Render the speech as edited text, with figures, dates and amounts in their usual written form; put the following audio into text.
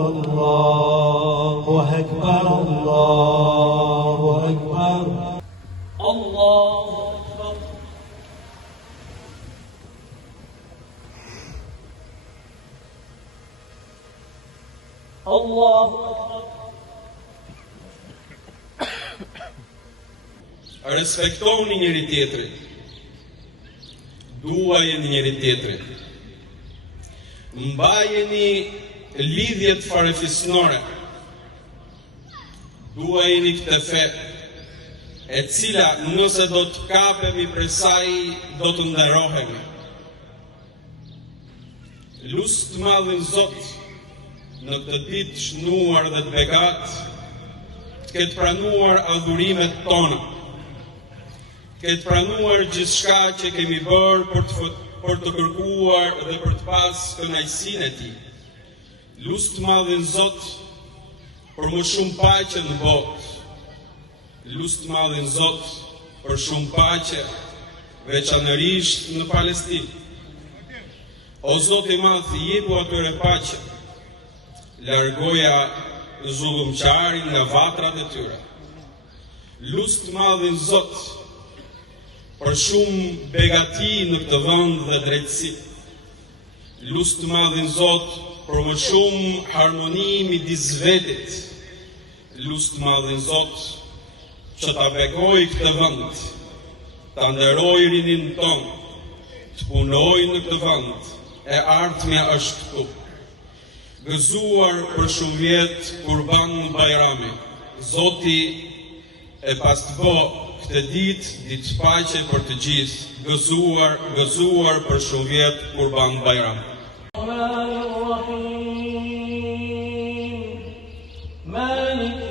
Allahu Akbar, Allahu Akbar. Allahu Akbar. Allahu Akbar. Respektoni njëri tjetrin. Duajeni njëri tjetrin. Mbajeni lidhjet farefisnore. Duajeni këtë fe, e cila nëse do të kapemi prej saj, do të nderohemi. Lusë të madhin Zot, në këtë ditë shënuar dhe të begat, të ketë pranuar adhurimet tona, të ketë pranuar gjithçka që kemi bërë për të kërkuar dhe për të pas kënaqësinë e Tij. Lusë të madhin Zot për më shumë paqe në botë. Lusë të madhin Zot për shumë paqe, veçanërisht në Palestinë. O Zot i madh, jepu atyre paqe. Largoja zullumqarin nga vatrat e tyre. Lusë të madhin Zot për shumë begati në këtë vend dhe drejtësi. Lusë të madhin Zot për më shumë harmoni midis vetit. Lusë të madhin Zot që ta bekoj këtë vend, ta nderoj rinin ton, të punoj në këtë vend, e ardhmja është këtu. Gëzuar për shumë vjet Kurban Bajrami, Zoti e pas të bë këtë ditë paqe për të gjithë. Gëzuar për shumë vjet Kurban Bajrami. Malik